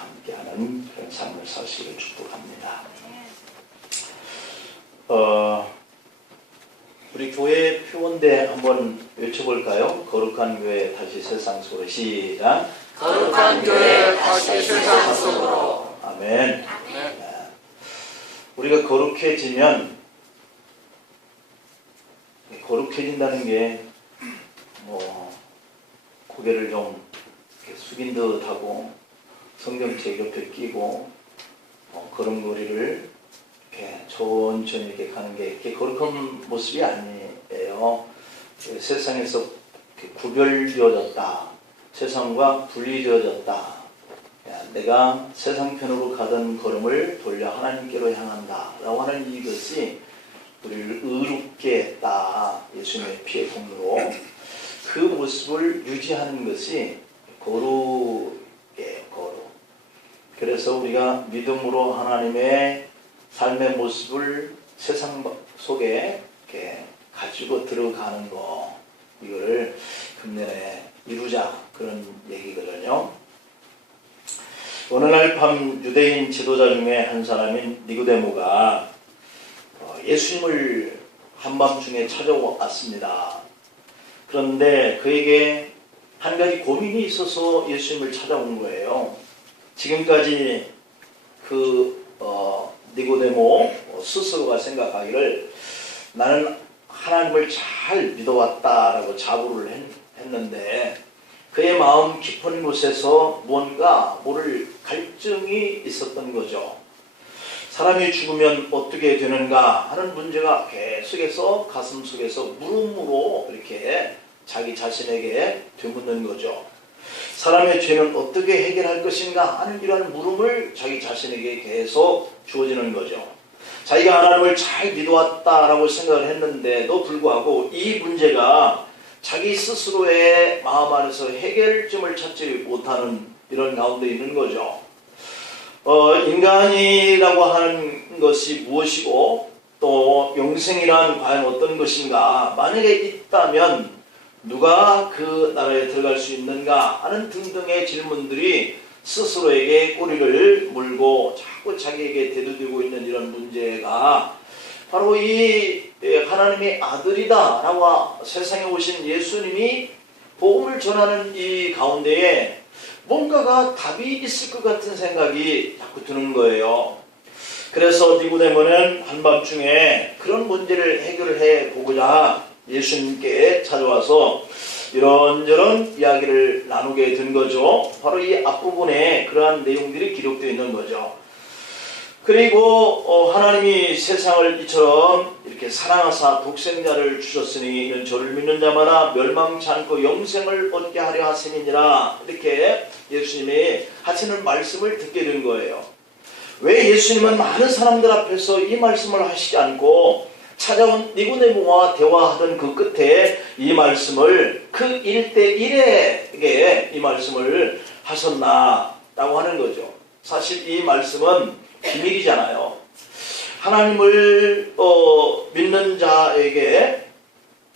함께하는 그런 삶을 사시기를 축복합니다. 우리 교회 표원대 한번 외쳐볼까요? 거룩한 교회 다시 세상 속으로. 시작. 거룩한 교회 다시 세상 속으로. 아멘. 아멘. 우리가 거룩해진다는 게 고개를 좀 이렇게 숙인 듯하고 성경책 옆에 끼고 걸음걸이를 이렇게 천천히 이렇게 가는 게 이렇게 거룩한 모습이 아니에요. 세상에서 구별되어졌다. 세상과 분리되어졌다. 내가 세상 편으로 가던 걸음을 돌려 하나님께로 향한다 라고 하는 이것이 우리를 의롭게 했다. 예수님의 피의 공로로 그 모습을 유지하는 것이 거룩이에요. 거룩. 그래서 우리가 믿음으로 하나님의 삶의 모습을 세상 속에 이렇게 가지고 들어가는 거, 이거를 금년에 이루자, 그런 얘기거든요. 어느 날 밤 유대인 지도자 중에 한 사람인 니고데모가 예수님을 한밤중에 찾아왔습니다. 그런데 그에게 한 가지 고민이 있어서 예수님을 찾아온 거예요. 지금까지 니고데모 스스로가 생각하기를 나는 하나님을 잘 믿어왔다라고 자부를 했는데 그의 마음 깊은 곳에서 무언가 모를 갈증이 있었던 거죠. 사람이 죽으면 어떻게 되는가 하는 문제가 계속해서 가슴속에서 물음으로 이렇게 자기 자신에게 되묻는 거죠. 사람의 죄는 어떻게 해결할 것인가 하는 이러한 물음을 자기 자신에게 계속 주어지는 거죠. 자기가 하나님을 잘 믿어왔다라고 생각을 했는데도 불구하고 이 문제가 자기 스스로의 마음 안에서 해결점을 찾지 못하는 이런 가운데 있는 거죠. 인간이라고 하는 것이 무엇이고 또 영생이란 과연 어떤 것인가, 만약에 있다면 누가 그 나라에 들어갈 수 있는가 하는 등등의 질문들이 스스로에게 꼬리를 물고 자꾸 자기에게 대두되고 있는 이런 문제가 바로 이 하나님의 아들이다 라고 세상에 오신 예수님이 복음을 전하는 이 가운데에 뭔가가 답이 있을 것 같은 생각이 자꾸 드는 거예요. 그래서 니고데모는 한밤중에 그런 문제를 해결을 해보고자 예수님께 찾아와서 이런저런 이야기를 나누게 된 거죠. 바로 이 앞부분에 그러한 내용들이 기록되어 있는 거죠. 그리고 하나님이 세상을 이처럼 이렇게 사랑하사 독생자를 주셨으니 이는 저를 믿는 자마다 멸망치 않고 영생을 얻게 하려 하심이니라, 이렇게 예수님이 하시는 말씀을 듣게 된 거예요. 왜 예수님은 많은 사람들 앞에서 이 말씀을 하시지 않고 찾아온 니고데모와 대화하던 그 끝에 이 말씀을 그 1대1에게 이 말씀을 하셨나라고 하는 거죠. 사실 이 말씀은 비밀이잖아요. 하나님을 믿는 자에게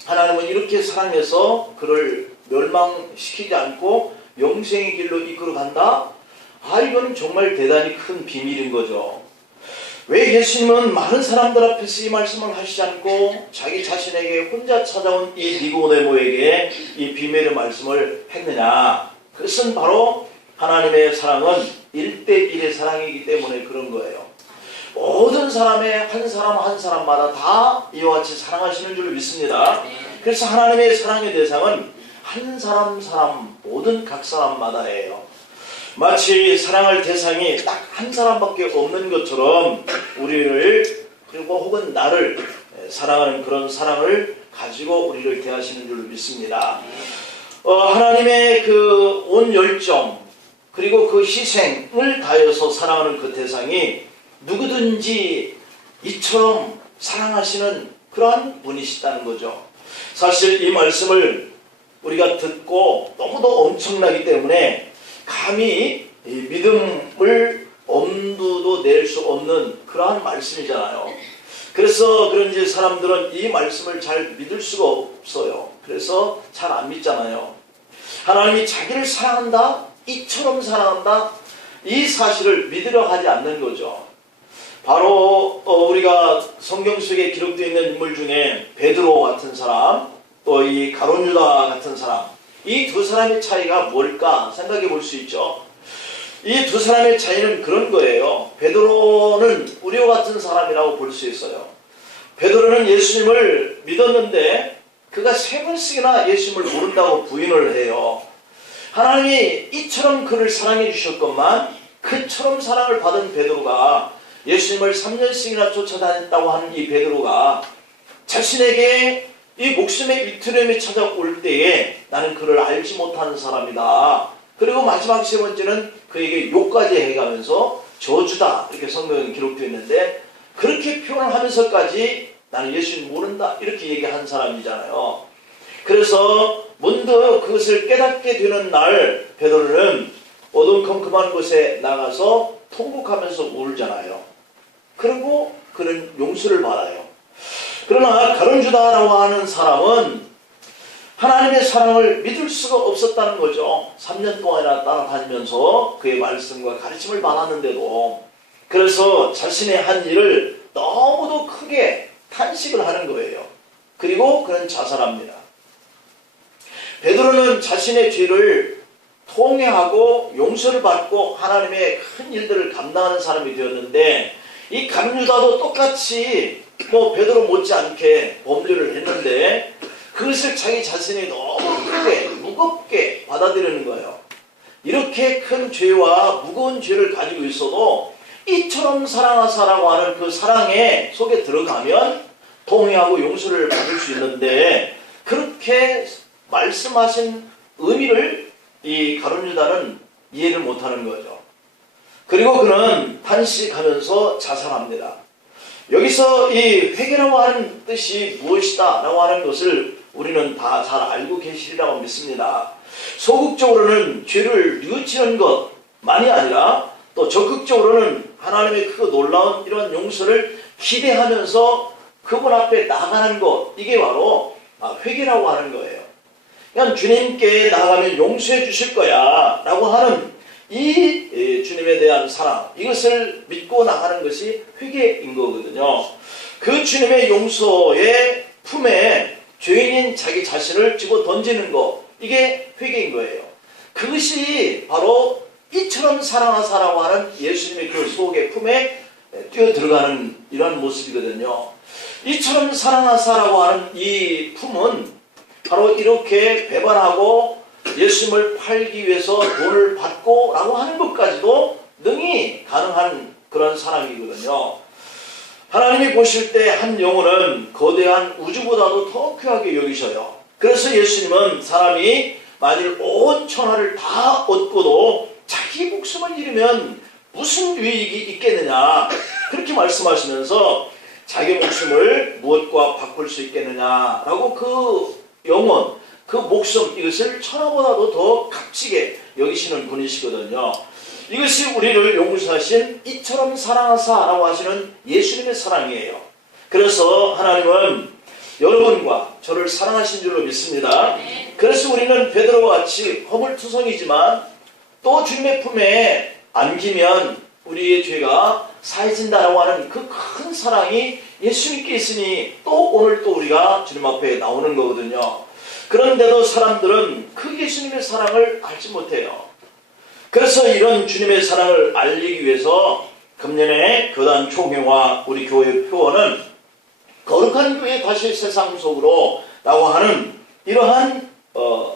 하나님은 이렇게 사랑해서 그를 멸망시키지 않고 영생의 길로 이끌어 간다? 이거는 정말 대단히 큰 비밀인 거죠. 왜 예수님은 많은 사람들 앞에서 이 말씀을 하시지 않고 자기 자신에게 혼자 찾아온 이 니고데모에게 이 비밀의 말씀을 했느냐? 그것은 바로 하나님의 사랑은 1대1의 사랑이기 때문에 그런 거예요. 모든 사람의 한 사람 한 사람마다 다 이와 같이 사랑하시는 줄 믿습니다. 그래서 하나님의 사랑의 대상은 한 사람 모든 각 사람마다예요. 마치 사랑할 대상이 딱 한 사람밖에 없는 것처럼 우리를, 그리고 혹은 나를 사랑하는 그런 사랑을 가지고 우리를 대하시는 줄 믿습니다. 하나님의 그 온 열정 그리고 그 희생을 다해서 사랑하는 그 대상이 누구든지 이처럼 사랑하시는 그러한 분이시다는 거죠. 사실 이 말씀을 우리가 듣고 너무도 엄청나기 때문에 감히 이 믿음을 엄두도 낼 수 없는 그러한 말씀이잖아요. 그래서 그런지 사람들은 이 말씀을 잘 믿을 수가 없어요. 그래서 잘 안 믿잖아요. 하나님이 자기를 사랑한다? 이처럼 사랑한다? 이 사실을 믿으려 하지 않는 거죠. 바로 우리가 성경 속에 기록되어 있는 인물 중에 베드로 같은 사람, 또 이 가룟 유다 같은 사람, 이 두 사람의 차이가 뭘까 생각해 볼 수 있죠. 이 두 사람의 차이는 그런 거예요. 베드로는 우리와 같은 사람이라고 볼 수 있어요. 베드로는 예수님을 믿었는데 그가 3번씩이나 예수님을 모른다고 부인을 해요. 하나님이 이처럼 그를 사랑해 주셨건만 그처럼 사랑을 받은 베드로가 예수님을 3년씩이나 쫓아다녔다고 하는 이 베드로가 자신에게 이 목숨의 이투렘이 찾아올 때에 나는 그를 알지 못하는 사람이다. 그리고 마지막 3번째는 그에게 욕까지 해가면서 저주다. 이렇게 성경에 기록되어 있는데 그렇게 표현을 하면서까지 나는 예수님 모른다. 이렇게 얘기한 사람이잖아요. 그래서 문득 그것을 깨닫게 되는 날 베드로는 어둠컴컴한 곳에 나가서 통곡하면서 울잖아요. 그리고 그는 용서를 받아요. 그러나 가룟 유다라고 하는 사람은 하나님의 사랑을 믿을 수가 없었다는 거죠. 3년 동안이나 따라다니면서 그의 말씀과 가르침을 받았는데도. 그래서 자신의 한 일을 너무도 크게 탄식을 하는 거예요. 그리고 그는 자살합니다. 베드로는 자신의 죄를 통회하고 용서를 받고 하나님의 큰 일들을 감당하는 사람이 되었는데 이 가룟 유다도 똑같이 베드로 못지않게 범죄를 했는데 그것을 자기 자신이 너무 크게 무겁게 받아들이는 거예요. 이렇게 큰 죄와 무거운 죄를 가지고 있어도 이처럼 사랑하사라고 하는 그 사랑의 속에 들어가면 통회하고 용서를 받을 수 있는데 그렇게 말씀하신 의미를 이 가룟 유다는 이해를 못하는 거죠. 그리고 그는 탄식하면서 자살합니다. 여기서 이 회개라고 하는 뜻이 무엇이다 라고 하는 것을 우리는 다 잘 알고 계시리라고 믿습니다. 소극적으로는 죄를 뉘우치는 것만이 아니라 또 적극적으로는 하나님의 그 놀라운 이런 용서를 기대하면서 그분 앞에 나가는 것, 이게 바로 회개라고 하는 거예요. 그냥 주님께 나가면 용서해 주실 거야 라고 하는 이 주님에 대한 사랑, 이것을 믿고 나가는 것이 회개인 거거든요. 그 주님의 용서의 품에 죄인인 자기 자신을 집어 던지는 것, 이게 회개인 거예요. 그것이 바로 이처럼 사랑하사라고 하는 예수님의 그 속의 품에 뛰어 들어가는 이런 모습이거든요. 이처럼 사랑하사라고 하는 이 품은 바로 이렇게 배반하고 예수님을 팔기 위해서 돈을 받고 라고 하는 것까지도 능히 가능한 그런 사랑이거든요. 하나님이 보실 때 한 영혼은 거대한 우주보다도 더 귀하게 여기셔요. 그래서 예수님은 사람이 만일 온 천하를 다 얻고도 자기 목숨을 잃으면 무슨 유익이 있겠느냐, 그렇게 말씀하시면서 자기 목숨을 무엇과 바꿀 수 있겠느냐라고 그 영혼, 그 목숨, 이것을 천하보다도 더 값지게 여기시는 분이시거든요. 이것이 우리를 용서하신 이처럼 사랑하사라고 하시는 예수님의 사랑이에요. 그래서 하나님은 여러분과 저를 사랑하신 줄로 믿습니다. 그래서 우리는 베드로와 같이 허물투성이지만 또 주님의 품에 안기면 우리의 죄가 사해진다라고 하는 그 큰 사랑이 예수님께 있으니 또 오늘 또 우리가 주님 앞에 나오는 거거든요. 그런데도 사람들은 그 예수님의 사랑을 알지 못해요. 그래서 이런 주님의 사랑을 알리기 위해서 금년에 교단 총회와 우리 교회 표어는 거룩한 교회 다시 세상 속으로 라고 하는 이러한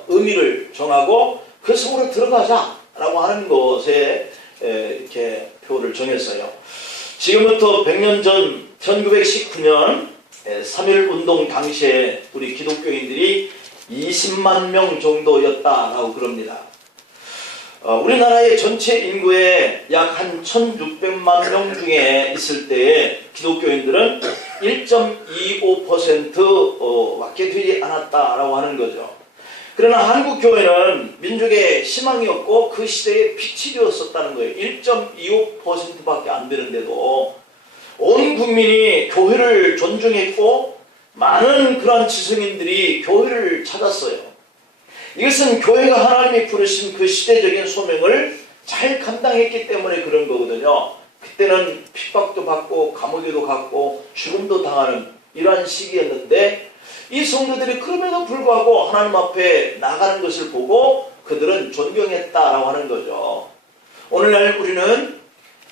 의미를 정하고 그 속으로 들어가자라고 하는 것에 이렇게 표어를 정했어요. 지금부터 100년 전 1919년 3.1 운동 당시에 우리 기독교인들이 20만 명 정도였다라고 그럽니다. 우리나라의 전체 인구의 약 한 1600만 명 중에 있을 때에 기독교인들은 1.25%밖에 되지 않았다라고 하는 거죠. 그러나 한국 교회는 민족의 희망이었고 그 시대의 빛이 되었었다는 거예요. 1.25%밖에 안 되는데도 온 국민이 교회를 존중했고 많은 그러한 지성인들이 교회를 찾았어요. 이것은 교회가 하나님이 부르신 그 시대적인 소명을 잘 감당했기 때문에 그런 거거든요. 그때는 핍박도 받고 감옥에도 갔고 죽음도 당하는 이러한 시기였는데 이 성도들이 그럼에도 불구하고 하나님 앞에 나가는 것을 보고 그들은 존경했다라고 하는 거죠. 오늘날 우리는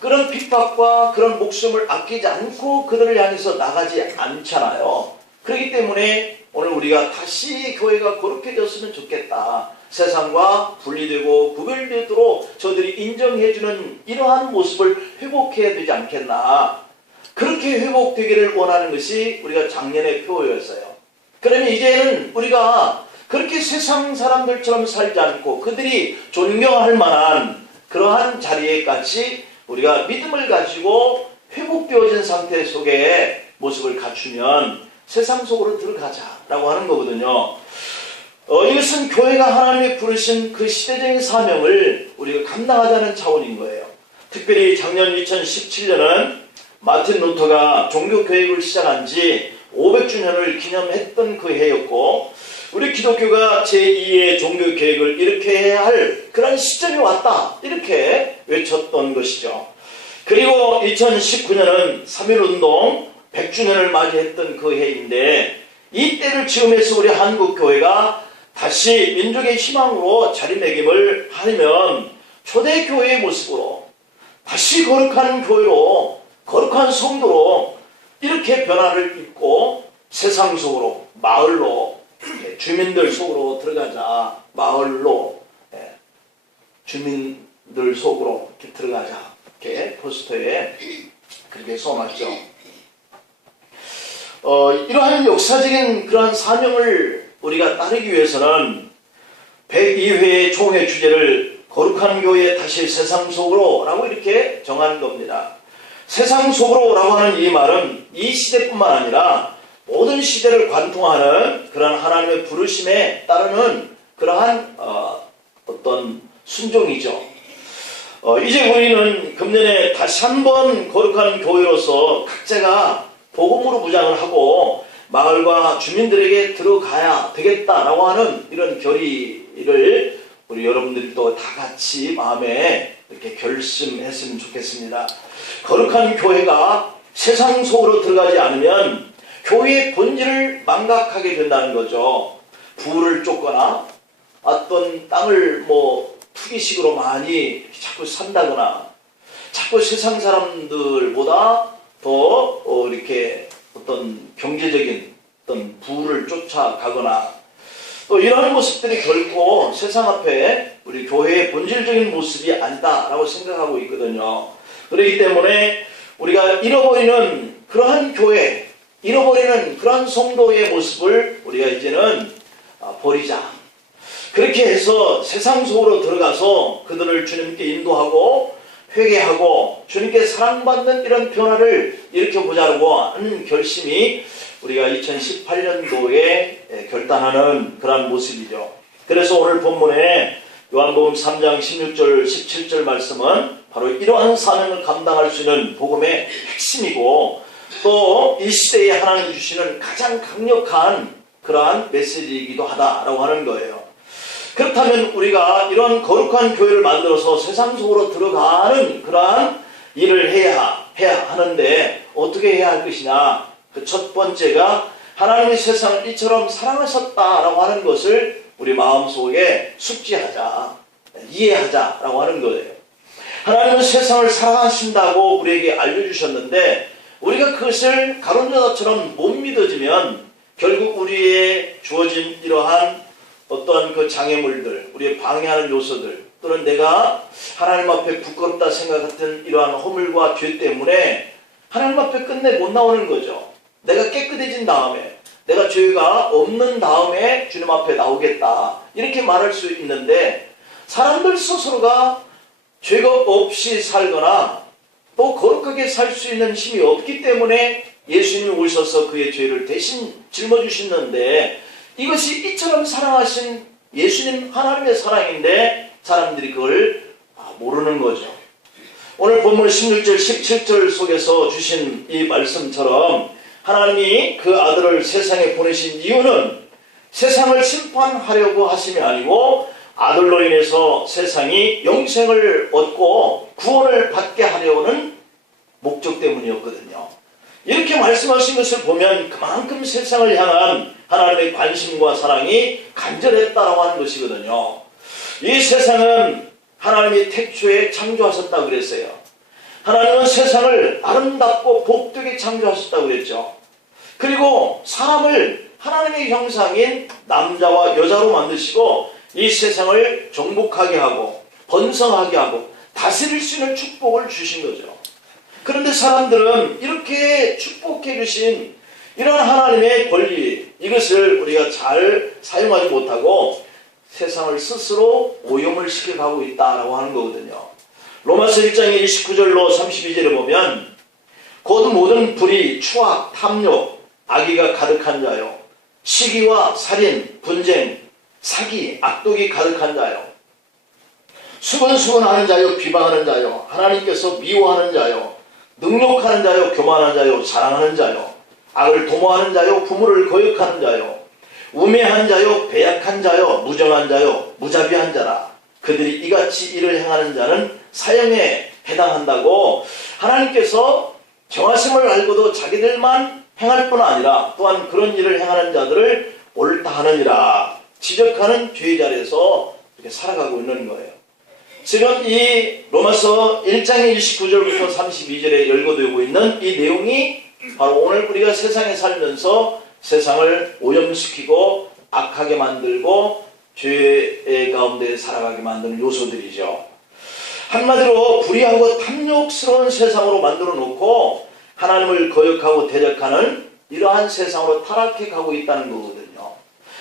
그런 핍박과 그런 목숨을 아끼지 않고 그들을 향해서 나가지 않잖아요. 그렇기 때문에 오늘 우리가 다시 교회가 거룩해졌으면 좋겠다. 세상과 분리되고 구별되도록 저들이 인정해주는 이러한 모습을 회복해야 되지 않겠나. 그렇게 회복되기를 원하는 것이 우리가 작년의 표어였어요. 그러면 이제는 우리가 그렇게 세상 사람들처럼 살지 않고 그들이 존경할 만한 그러한 자리에까지 우리가 믿음을 가지고 회복되어진 상태 속에 모습을 갖추면 세상 속으로 들어가자라고 하는 거거든요. 이것은 교회가 하나님이 부르신 그 시대적인 사명을 우리가 감당하자는 차원인 거예요. 특별히 작년 2017년은 마틴 루터가 종교개혁을 시작한 지 500주년을 기념했던 그 해였고 우리 기독교가 제2의 종교개혁을 이렇게 해야 할 그런 시점이 왔다 이렇게 외쳤던 것이죠. 그리고 2019년은 3.1운동 100주년을 맞이했던 그 해인데 이 때를 지음해서 우리 한국교회가 다시 민족의 희망으로 자리매김을 하려면 초대교회의 모습으로 다시 거룩한 교회로 거룩한 성도로 이렇게 변화를 입고 세상 속으로 마을로 주민들 속으로 들어가자. 마을로 주민들 속으로 이렇게 들어가자. 이렇게 포스터에 그렇게 써놨죠. 이러한 역사적인 그러한 사명을 우리가 따르기 위해서는 102회의 총회 주제를 거룩한 교회 다시 세상 속으로 라고 이렇게 정하는 겁니다. 세상 속으로 라고 하는 이 말은 이 시대뿐만 아니라 모든 시대를 관통하는 그러한 하나님의 부르심에 따르는 그러한 어떤 순종이죠. 이제 우리는 금년에 다시 한번 거룩한 교회로서 각자가 복음으로 무장을 하고 마을과 주민들에게 들어가야 되겠다라고 하는 이런 결의를 우리 여러분들도 다 같이 마음에 이렇게 결심했으면 좋겠습니다. 거룩한 교회가 세상 속으로 들어가지 않으면 교회의 본질을 망각하게 된다는 거죠. 부를 쫓거나 어떤 땅을 투기식으로 많이 자꾸 산다거나 자꾸 세상 사람들보다 더 이렇게 어떤 경제적인 어떤 부를 쫓아가거나 또 이러한 모습들이 결코 세상 앞에 우리 교회의 본질적인 모습이 아니다라고 생각하고 있거든요. 그렇기 때문에 우리가 잃어버리는 그러한 교회, 잃어버리는 그러한 성도의 모습을 우리가 이제는 버리자. 그렇게 해서 세상 속으로 들어가서 그들을 주님께 인도하고 회개하고 주님께 사랑받는 이런 변화를 일으켜보자고 하는 결심이 우리가 2018년도에 결단하는 그런 모습이죠. 그래서 오늘 본문에 요한복음 3장 16절 17절 말씀은 바로 이러한 사명을 감당할 수 있는 복음의 핵심이고 또 이 시대에 하나님 주시는 가장 강력한 그러한 메시지이기도 하다라고 하는 거예요. 그렇다면 우리가 이런 거룩한 교회를 만들어서 세상 속으로 들어가는 그러한 일을 해야 하는데 어떻게 해야 할 것이냐. 그 첫 번째가 하나님이 세상을 이처럼 사랑하셨다라고 하는 것을 우리 마음속에 숙지하자, 이해하자라고 하는 거예요. 하나님은 세상을 사랑하신다고 우리에게 알려주셨는데 우리가 그것을 가론유다처럼 못 믿어지면 결국 우리의 주어진 이러한 어떠한 그 장애물들, 우리의 방해하는 요소들 또는 내가 하나님 앞에 부끄럽다 생각했던 이러한 허물과 죄 때문에 하나님 앞에 끝내 못 나오는 거죠. 내가 깨끗해진 다음에 내가 죄가 없는 다음에 주님 앞에 나오겠다 이렇게 말할 수 있는데 사람들 스스로가 죄가 없이 살거나 또 거룩하게 살 수 있는 힘이 없기 때문에 예수님이 오셔서 그의 죄를 대신 짊어지셨는데 이것이 이처럼 사랑하신 예수님 하나님의 사랑인데 사람들이 그걸 모르는 거죠. 오늘 본문 16절 17절 속에서 주신 이 말씀처럼 하나님이 그 아들을 세상에 보내신 이유는 세상을 심판하려고 하심이 아니고 아들로 인해서 세상이 영생을 얻고 구원을 받게 하려는 목적 때문이었거든요. 이렇게 말씀하신 것을 보면 그만큼 세상을 향한 하나님의 관심과 사랑이 간절했다라고 하는 것이거든요. 이 세상은 하나님이 태초에 창조하셨다고 그랬어요. 하나님은 세상을 아름답고 복되게 창조하셨다고 그랬죠. 그리고 사람을 하나님의 형상인 남자와 여자로 만드시고 이 세상을 정복하게 하고 번성하게 하고 다스릴 수 있는 축복을 주신 거죠. 그런데 사람들은 이렇게 축복해 주신 이런 하나님의 권리, 이것을 우리가 잘 사용하지 못하고 세상을 스스로 오염을 시켜가고 있다라고 하는 거거든요. 로마서 1장 29절로 32절에 보면 곧 모든 불의, 추악, 탐욕, 악의가 가득한 자요, 시기와 살인, 분쟁, 사기, 악독이 가득한 자요, 수근수근하는 자요, 비방하는 자요, 하나님께서 미워하는 자요, 능욕하는 자요, 교만한 자요, 자랑하는 자요, 악을 도모하는 자요, 부모를 거역하는 자요, 우매한 자요, 배약한 자요, 무정한 자요, 무자비한 자라. 그들이 이같이 일을 행하는 자는 사형에 해당한다고 하나님께서 정하심을 알고도 자기들만 행할 뿐 아니라 또한 그런 일을 행하는 자들을 옳다 하느니라 지적하는 죄의 자리에서 이렇게 살아가고 있는 거예요. 지금 이 로마서 1장의 29절부터 32절에 열거되고 있는 이 내용이 바로 오늘 우리가 세상에 살면서 세상을 오염시키고 악하게 만들고 죄의 가운데 살아가게 만드는 요소들이죠. 한마디로 불의하고 탐욕스러운 세상으로 만들어 놓고 하나님을 거역하고 대적하는 이러한 세상으로 타락해 가고 있다는 거거든요.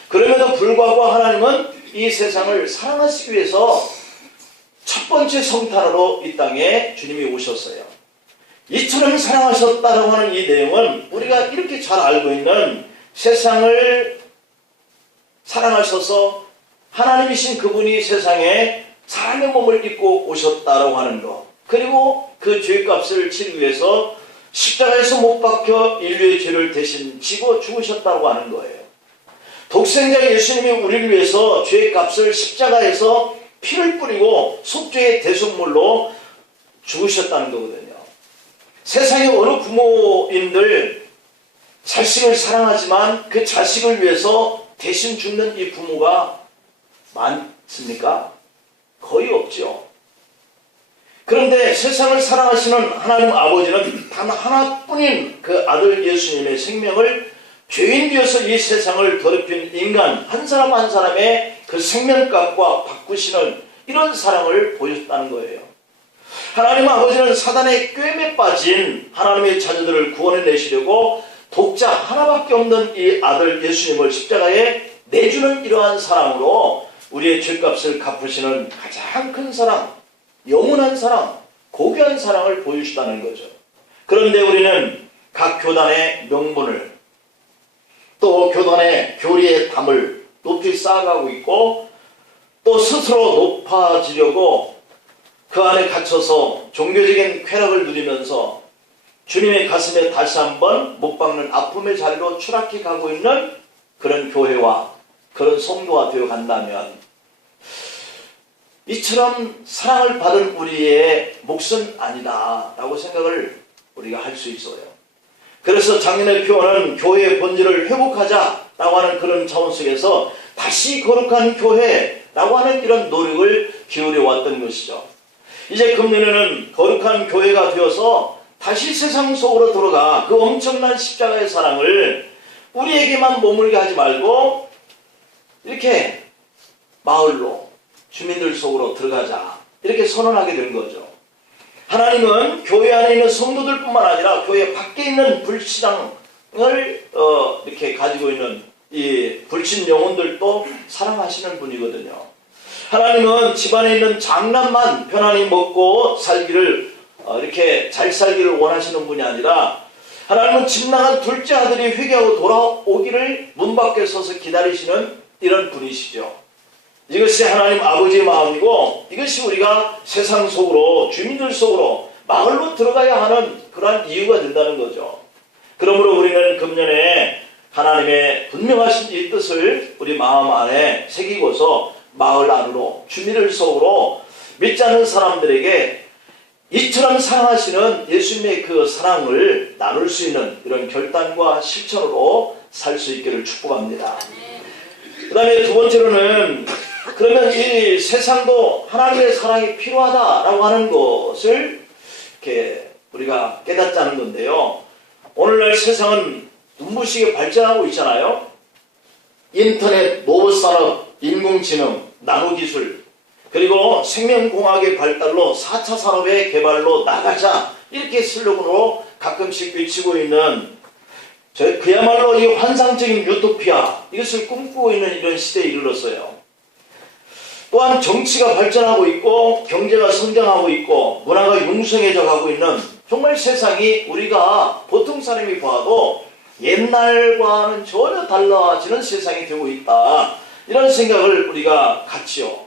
그럼에도 불구하고 하나님은 이 세상을 사랑하시기 위해서 첫 번째 성탄으로 이 땅에 주님이 오셨어요. 이처럼 사랑하셨다고 하는 이 내용은 우리가 이렇게 잘 알고 있는 세상을 사랑하셔서 하나님이신 그분이 세상에 사람의 몸을 입고 오셨다고 하는 것, 그리고 그 죄값을 치르기 위해서 십자가에서 못 박혀 인류의 죄를 대신 지고 죽으셨다고 하는 거예요. 독생자 예수님이 우리를 위해서 죄값을 십자가에서 피를 뿌리고 속죄의 대속물로 죽으셨다는 거거든요. 세상의 어느 부모인들 자식을 사랑하지만 그 자식을 위해서 대신 죽는 이 부모가 많습니까? 거의 없죠. 그런데 세상을 사랑하시는 하나님 아버지는 단 하나뿐인 그 아들 예수님의 생명을 죄인 되어서 이 세상을 더럽힌 인간 한 사람 한 사람의 그 생명값과 바꾸시는 이런 사랑을 보여줬다는 거예요. 하나님 아버지는 사단의 꾀에 빠진 하나님의 자녀들을 구원해내시려고 독자 하나밖에 없는 이 아들 예수님을 십자가에 내주는 이러한 사랑으로 우리의 죄값을 갚으시는 가장 큰 사랑, 영원한 사랑, 고귀한 사랑을 보여주시다는 거죠. 그런데 우리는 각 교단의 명분을 또 교단의 교리의 담을 높이 쌓아가고 있고 또 스스로 높아지려고 그 안에 갇혀서 종교적인 쾌락을 누리면서 주님의 가슴에 다시 한번 못 박는 아픔의 자리로 추락해 가고 있는 그런 교회와 그런 성도가 되어 간다면 이처럼 사랑을 받은 우리의 몫은 아니다 라고 생각을 우리가 할 수 있어요. 그래서 작년의 표어는 교회의 본질을 회복하자라고 하는 그런 차원 속에서 다시 거룩한 교회라고 하는 이런 노력을 기울여 왔던 것이죠. 이제 금년에는 거룩한 교회가 되어서 다시 세상 속으로 들어가 그 엄청난 십자가의 사랑을 우리에게만 머물게 하지 말고 이렇게 마을로 주민들 속으로 들어가자 이렇게 선언하게 된 거죠. 하나님은 교회 안에 있는 성도들 뿐만 아니라 교회 밖에 있는 불신앙을 이렇게 가지고 있는 이 불신 영혼들도 사랑하시는 분이거든요. 하나님은 집안에 있는 장남만 편안히 먹고 살기를 이렇게 잘 살기를 원하시는 분이 아니라 하나님은 집 나간 둘째 아들이 회개하고 돌아오기를 문 밖에 서서 기다리시는 이런 분이시죠. 이것이 하나님 아버지의 마음이고 이것이 우리가 세상 속으로 주민들 속으로 마을로 들어가야 하는 그러한 이유가 된다는 거죠. 그러므로 우리는 금년에 하나님의 분명하신 이 뜻을 우리 마음 안에 새기고서 마을 안으로 주민을 속으로 믿지 않는 사람들에게 이처럼 사랑하시는 예수님의 그 사랑을 나눌 수 있는 이런 결단과 실천으로 살 수 있기를 축복합니다. 그 다음에 두 번째로는 그러면 이 세상도 하나님의 사랑이 필요하다라고 하는 것을 이렇게 우리가 깨닫자는 건데요. 오늘날 세상은 눈부시게 발전하고 있잖아요. 인터넷, 로봇산업, 인공지능, 나노기술, 그리고 생명공학의 발달로 4차 산업의 개발로 나가자, 이렇게 슬로건으로 가끔씩 외치고 있는 그야말로 이 환상적인 유토피아, 이것을 꿈꾸고 있는 이런 시대에 이르렀어요. 또한 정치가 발전하고 있고 경제가 성장하고 있고 문화가 융성해져 가고 있는, 정말 세상이 우리가 보통 사람이 봐도 옛날과는 전혀 달라지는 세상이 되고 있다, 이런 생각을 우리가 갖지요.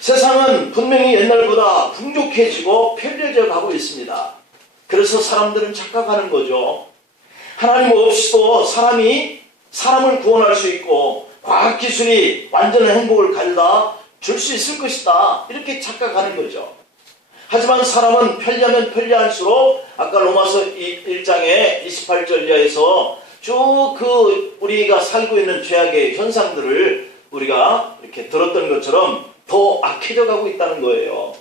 세상은 분명히 옛날보다 풍족해지고 편리해져 가고 있습니다. 그래서 사람들은 착각하는 거죠. 하나님 없이도 사람이 사람을 구원할 수 있고 과학기술이 완전한 행복을 가져다 줄 수 있을 것이다, 이렇게 착각하는 거죠. 하지만 사람은 편리하면 편리할수록 아까 로마서 1장의 28절 이하에서 쭉 그 우리가 살고 있는 죄악의 현상들을 우리가 이렇게 들었던 것처럼 더 악해져 가고 있다는 거예요.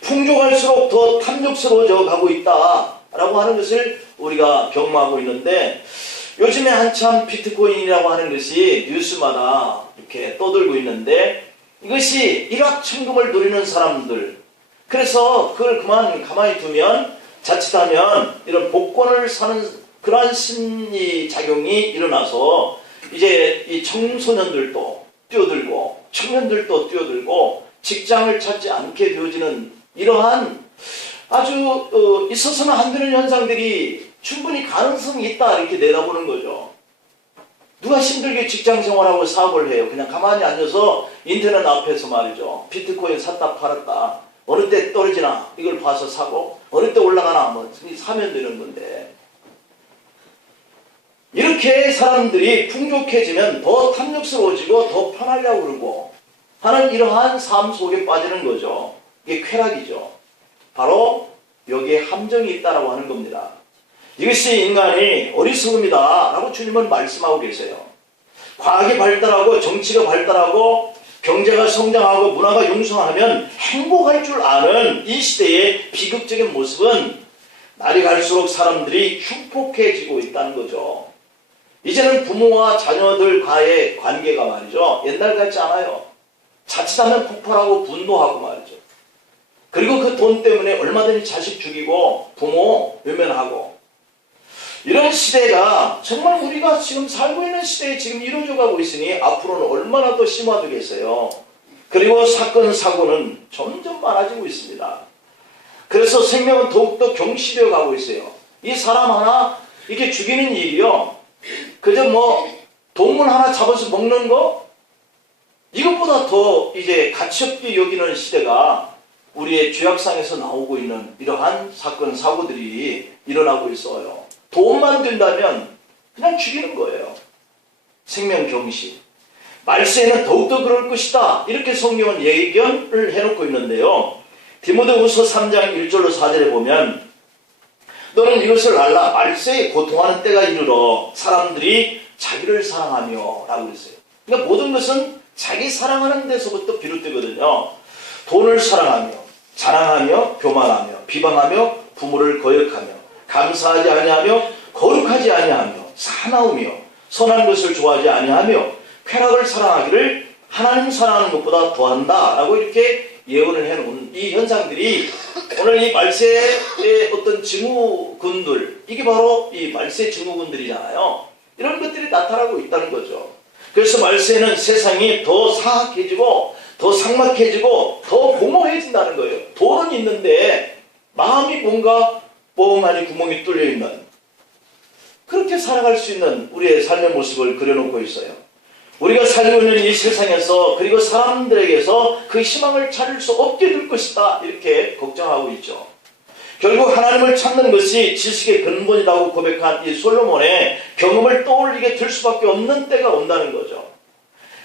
풍족할수록 더 탐욕스러워져 가고 있다라고 하는 것을 우리가 경험하고 있는데, 요즘에 한참 비트코인이라고 하는 것이 뉴스마다 이렇게 떠들고 있는데, 이것이 일확천금을 누리는 사람들, 그래서 그걸 가만히 두면 자칫하면 이런 복권을 사는 그러한 심리작용이 일어나서 이제 이 청소년들도 뛰어들고 청년들도 뛰어들고 직장을 찾지 않게 되어지는 이러한 아주 있어서는 안 되는 현상들이 충분히 가능성이 있다, 이렇게 내다보는 거죠. 누가 힘들게 직장 생활하고 사업을 해요? 그냥 가만히 앉아서 인터넷 앞에서 말이죠. 비트코인 샀다 팔았다, 어느 때 떨어지나 이걸 봐서 사고 어느 때 올라가나 뭐 사면 되는 건데, 이렇게 사람들이 풍족해지면 더 탐욕스러워지고 더 편하려고 그러고 하는 이러한 삶 속에 빠지는 거죠. 이게 쾌락이죠. 바로 여기에 함정이 있다라고 하는 겁니다. 이것이 인간이 어리석음이다 라고 주님은 말씀하고 계세요. 과학이 발달하고 정치가 발달하고 경제가 성장하고 문화가 융성하면 행복할 줄 아는 이 시대의 비극적인 모습은 날이 갈수록 사람들이 흉폭해지고 있다는 거죠. 이제는 부모와 자녀들과의 관계가 말이죠, 옛날 같지 않아요. 자칫하면 폭발하고 분노하고 말이죠. 그리고 그 돈 때문에 얼마든지 자식 죽이고 부모 외면하고, 이런 시대가 정말 우리가 지금 살고 있는 시대에 지금 이루어져 가고 있으니 앞으로는 얼마나 더 심화되겠어요. 그리고 사건 사고는 점점 많아지고 있습니다. 그래서 생명은 더욱더 경시되어 가고 있어요. 이 사람 하나 이렇게 죽이는 일이요, 그저 뭐 동물 하나 잡아서 먹는 거, 이것보다 더 이제 가치없게 여기는 시대가 우리의 죄악상에서 나오고 있는 이러한 사건 사고들이 일어나고 있어요. 돈만 된다면 그냥 죽이는 거예요. 생명 경시. 말세에는 더욱더 그럴 것이다, 이렇게 성경은 예견을 해놓고 있는데요. 디모데후서 3장 1절로 4절에 보면, 너는 이것을 알라, 말세에 고통하는 때가 이르러 사람들이 자기를 사랑하며 라고 했어요. 그러니까 모든 것은 자기 사랑하는 데서부터 비롯되거든요. 돈을 사랑하며 자랑하며 교만하며 비방하며 부모를 거역하며 감사하지 아니하며 거룩하지 아니하며 사나우며 선한 것을 좋아하지 아니하며 쾌락을 사랑하기를 하나님 사랑하는 것보다 더한다 라고 이렇게 예언을 해놓은 이 현상들이 오늘 이 말세의 어떤 증후군들, 이게 바로 이 말세 증후군들이잖아요. 이런 것들이 나타나고 있다는 거죠. 그래서 말세는 세상이 더 사악해지고 더 삭막해지고 더 공허해진다는 거예요. 돈은 있는데 마음이 뭔가 뻥하니 구멍이 뚫려 있는, 그렇게 살아갈 수 있는 우리의 삶의 모습을 그려놓고 있어요. 우리가 살고 있는 이 세상에서, 그리고 사람들에게서 그 희망을 찾을 수 없게 될 것이다, 이렇게 걱정하고 있죠. 결국 하나님을 찾는 것이 지식의 근본이라고 고백한 이 솔로몬의 경험을 떠올리게 될 수밖에 없는 때가 온다는 거죠.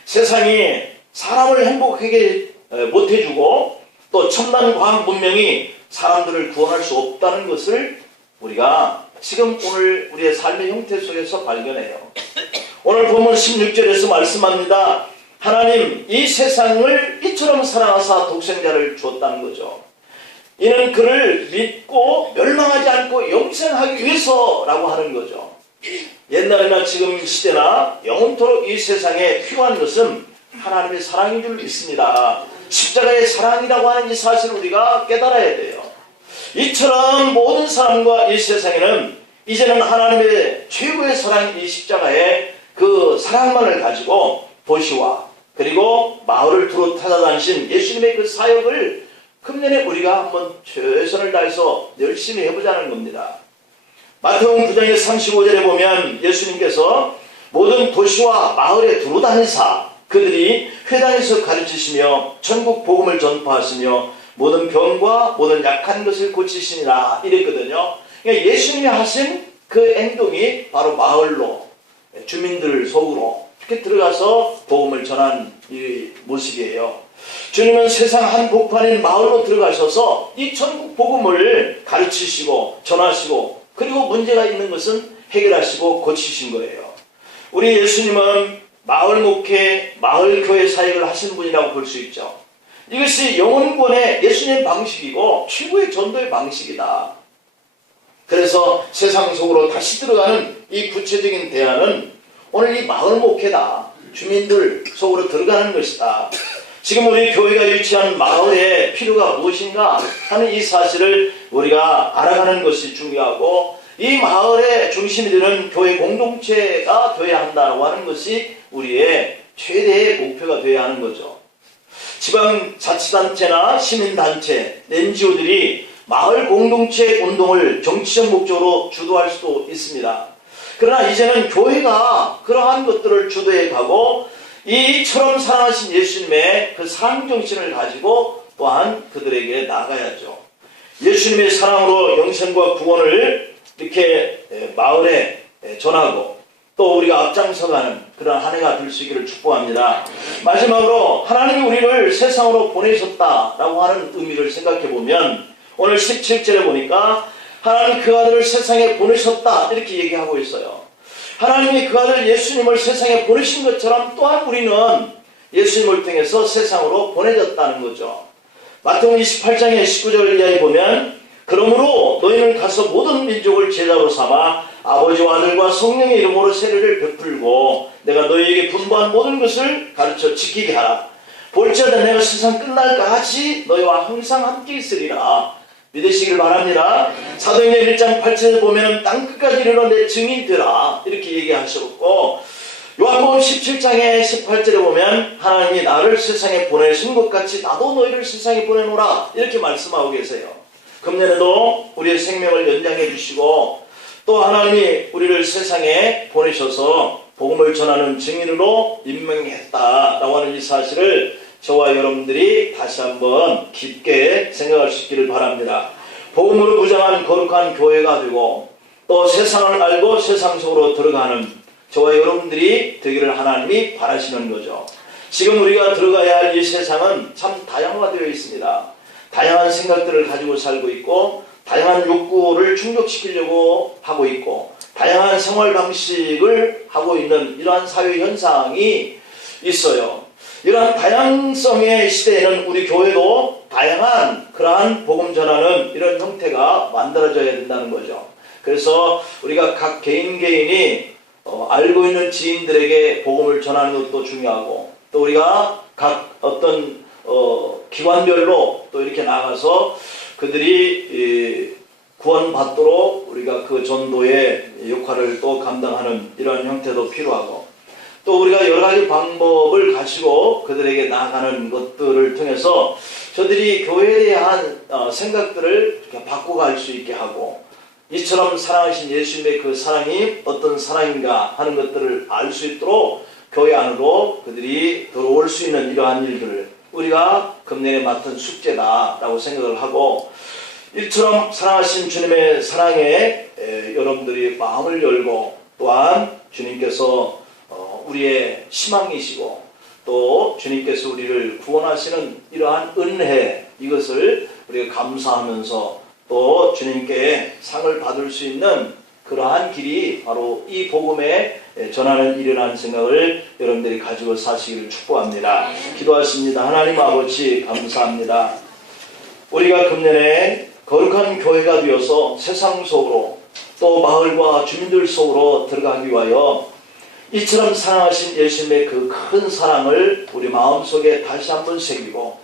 세상이 사람을 행복하게 못해주고 또 첨단 과학 문명이 사람들을 구원할 수 없다는 것을 우리가 지금 오늘 우리의 삶의 형태 속에서 발견해요. 오늘 본문 16절에서 말씀합니다. 하나님 이 세상을 이처럼 사랑하사 독생자를 주었다는 거죠. 이는 그를 믿고 멸망하지 않고 영생하기 위해서라고 하는 거죠. 옛날이나 지금 시대나 영원토록 이 세상에 필요한 것은 하나님의 사랑인 줄 믿습니다. 십자가의 사랑이라고 하는 이 사실을 우리가 깨달아야 돼요. 이처럼 모든 사람과 이 세상에는 이제는 하나님의 최고의 사랑 이 십자가의 그 사랑만을 가지고 도시와 그리고 마을을 두루 찾아다니신 예수님의 그 사역을 금년에 우리가 한번 최선을 다해서 열심히 해보자는 겁니다. 마태복음 9장의 35절에 보면 예수님께서 모든 도시와 마을에 두루 다니사 그들이 회당에서 가르치시며 천국 복음을 전파하시며 모든 병과 모든 약한 것을 고치시니라 이랬거든요. 그러니까 예수님이 하신 그 행동이 바로 마을로 주민들 속으로 이렇게 들어가서 복음을 전한 이 모습이에요. 주님은 세상 한복판인 마을로 들어가셔서 이 천국 복음을 가르치시고 전하시고 그리고 문제가 있는 것은 해결하시고 고치신 거예요. 우리 예수님은 마을 목회, 마을 교회 사역을 하신 분이라고 볼 수 있죠. 이것이 영혼구원의 예수님 방식이고 최고의 전도의 방식이다. 그래서 세상 속으로 다시 들어가는 이 구체적인 대안은 오늘 이 마을 목회다. 주민들 속으로 들어가는 것이다. 지금 우리 교회가 유치한 마을의 필요가 무엇인가 하는 이 사실을 우리가 알아가는 것이 중요하고 이 마을의 중심이 되는 교회 공동체가 되어야 한다고 하는 것이 우리의 최대의 목표가 되어야 하는 거죠. 지방자치단체나 시민단체, NGO들이 마을 공동체 운동을 정치적 목적으로 주도할 수도 있습니다. 그러나 이제는 교회가 그러한 것들을 주도해 가고 이처럼 사랑하신 예수님의 그 사랑 정신을 가지고 또한 그들에게 나가야죠. 예수님의 사랑으로 영생과 구원을 이렇게 마을에 전하고 또 우리가 앞장서가는 그런 한 해가 될 수 있기를 축복합니다. 마지막으로 하나님이 우리를 세상으로 보내셨다라고 하는 의미를 생각해 보면 오늘 17절에 보니까 하나님 그 아들을 세상에 보내셨다 이렇게 얘기하고 있어요. 하나님이 그 아들 예수님을 세상에 보내신 것처럼 또한 우리는 예수님을 통해서 세상으로 보내졌다는 거죠. 마태복음 28장의 19절 이하에 보면 그러므로 너희는 가서 모든 민족을 제자로 삼아 아버지와 아들과 성령의 이름으로 세례를 베풀고 내가 너희에게 분부한 모든 것을 가르쳐 지키게 하라. 볼지어다 내가 세상 끝날까지 너희와 항상 함께 있으리라. 믿으시길 바랍니다. 사도행전 1장 8절에 보면 땅끝까지 이르러 내 증인 되라 이렇게 얘기하셨고 요한복음 17장의 18절에 보면 하나님이 나를 세상에 보내신 것 같이 나도 너희를 세상에 보내노라 이렇게 말씀하고 계세요. 금년에도 우리의 생명을 연장해 주시고 또 하나님이 우리를 세상에 보내셔서 복음을 전하는 증인으로 임명했다라고 하는 이 사실을 저와 여러분들이 다시 한번 깊게 생각할 수 있기를 바랍니다. 복음으로 무장한 거룩한 교회가 되고 또 세상을 알고 세상 속으로 들어가는 저와 여러분들이 되기를 하나님이 바라시는 거죠. 지금 우리가 들어가야 할 이 세상은 참 다양화되어 있습니다. 다양한 생각들을 가지고 살고 있고 다양한 욕구를 충족시키려고 하고 있고 다양한 생활 방식을 하고 있는 이러한 사회 현상이 있어요. 이러한 다양성의 시대에는 우리 교회도 다양한 그러한 복음 전하는 이런 형태가 만들어져야 된다는 거죠. 그래서 우리가 각 개인이 알고 있는 지인들에게 복음을 전하는 것도 중요하고 또 우리가 각 어떤 기관별로 또 이렇게 나가서 그들이 구원받도록 우리가 그 전도의 역할을 또 감당하는 이런 형태도 필요하고 또 우리가 여러 가지 방법을 가지고 그들에게 나아가는 것들을 통해서 저들이 교회에 대한 생각들을 바꿔갈 수 있게 하고 이처럼 사랑하신 예수님의 그 사랑이 어떤 사랑인가 하는 것들을 알 수 있도록 교회 안으로 그들이 들어올 수 있는 이러한 일들을 우리가 금년에 맡은 숙제다라고 생각을 하고 이처럼 사랑하신 주님의 사랑에 여러분들이 마음을 열고 또한 주님께서 우리의 희망이시고 또 주님께서 우리를 구원하시는 이러한 은혜, 이것을 우리가 감사하면서 또 주님께 상을 받을 수 있는 그러한 길이 바로 이 복음에 전하는 일이라는 생각을 여러분들이 가지고 사시기를 축복합니다. 기도하십니다. 하나님 아버지 감사합니다. 우리가 금년에 거룩한 교회가 되어서 세상 속으로 또 마을과 주민들 속으로 들어가기 위하여 이처럼 사랑하신 예수님의 그 큰 사랑을 우리 마음속에 다시 한번 새기고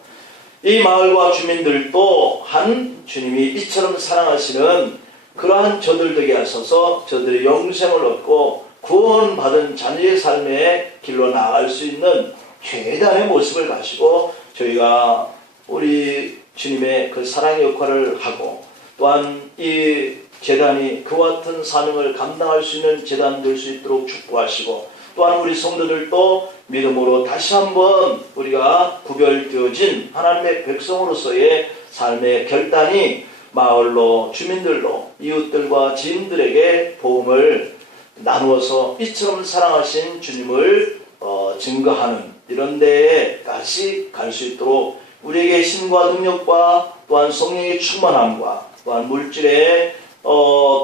이 마을과 주민들도 한 주님이 이처럼 사랑하시는 그러한 저들 되게 하셔서 저들의 영생을 얻고 구원받은 자녀의 삶의 길로 나아갈 수 있는 최대한의 모습을 가지고 저희가 우리 주님의 그 사랑의 역할을 하고 또한 이 재단이 그와 같은 사명을 감당할 수 있는 재단 될 수 있도록 축복하시고 또한 우리 성도들도 믿음으로 다시 한번 우리가 구별되어진 하나님의 백성으로서의 삶의 결단이 마을로 주민들로 이웃들과 지인들에게 복음을 나누어서 이처럼 사랑하신 주님을 증거하는 이런 데에까지 갈 수 있도록 우리에게 힘과 능력과 또한 성령의 충만함과 또한 물질의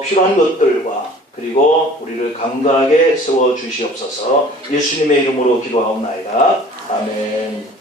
필요한 것들과 그리고 우리를 강건하게 세워주시옵소서. 예수님의 이름으로 기도하옵나이다. 아멘.